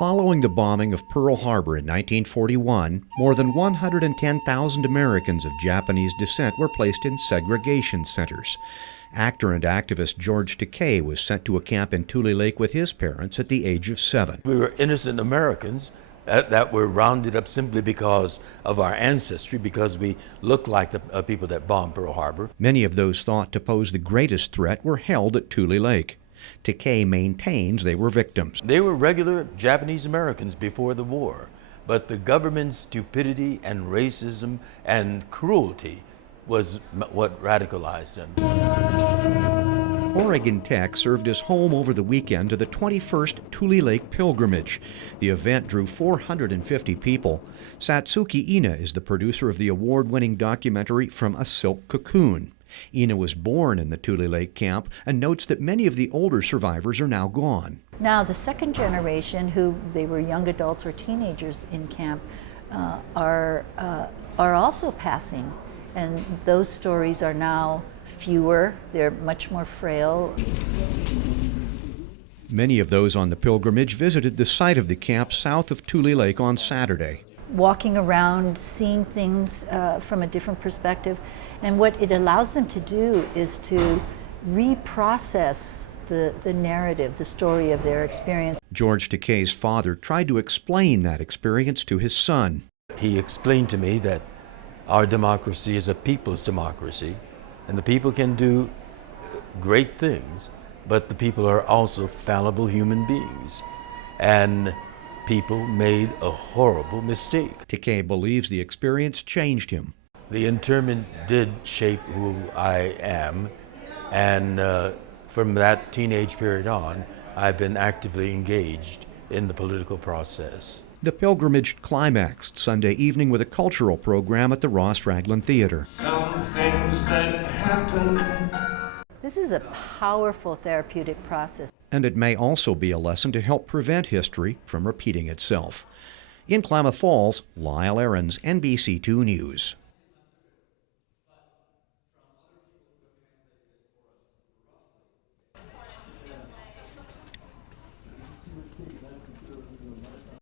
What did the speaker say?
Following the bombing of Pearl Harbor in 1941, more than 110,000 Americans of Japanese descent were placed in segregation centers. Actor and activist George Takei was sent to a camp in Tulelake with his parents at the age of 7. We were innocent Americans that were rounded up simply because of our ancestry, because we looked like the people that bombed Pearl Harbor. Many of those thought to pose the greatest threat were held at Tulelake. Takei maintains they were victims. They were regular Japanese Americans before the war, but the government's stupidity and racism and cruelty was what radicalized them. Oregon Tech served as home over the weekend to the 21st Tulelake Pilgrimage. The event drew 450 people. Satsuki Ina is the producer of the award-winning documentary From a Silk Cocoon. Ina was born in the Tulelake camp and notes that many of the older survivors are now gone. Now the second generation, who they were young adults or teenagers in camp, are also passing, and those stories are now fewer. They're much more frail. Many of those on the pilgrimage visited the site of the camp south of Tulelake on Saturday. Walking around, seeing things from a different perspective, and what it allows them to do is to reprocess the narrative, the story of their experience. George Takei's father tried to explain that experience to his son. He explained to me that our democracy is a people's democracy, and the people can do great things, but the people are also fallible human beings, and people made a horrible mistake. Takei believes the experience changed him. The internment did shape who I am, and from that teenage period on, I've been actively engaged in the political process. The pilgrimage climaxed Sunday evening with a cultural program at the Ross Raglan Theater. Some things that happen. This is a powerful therapeutic process. And it may also be a lesson to help prevent history from repeating itself. In Klamath Falls, Lyle Ahrens, NBC2 News.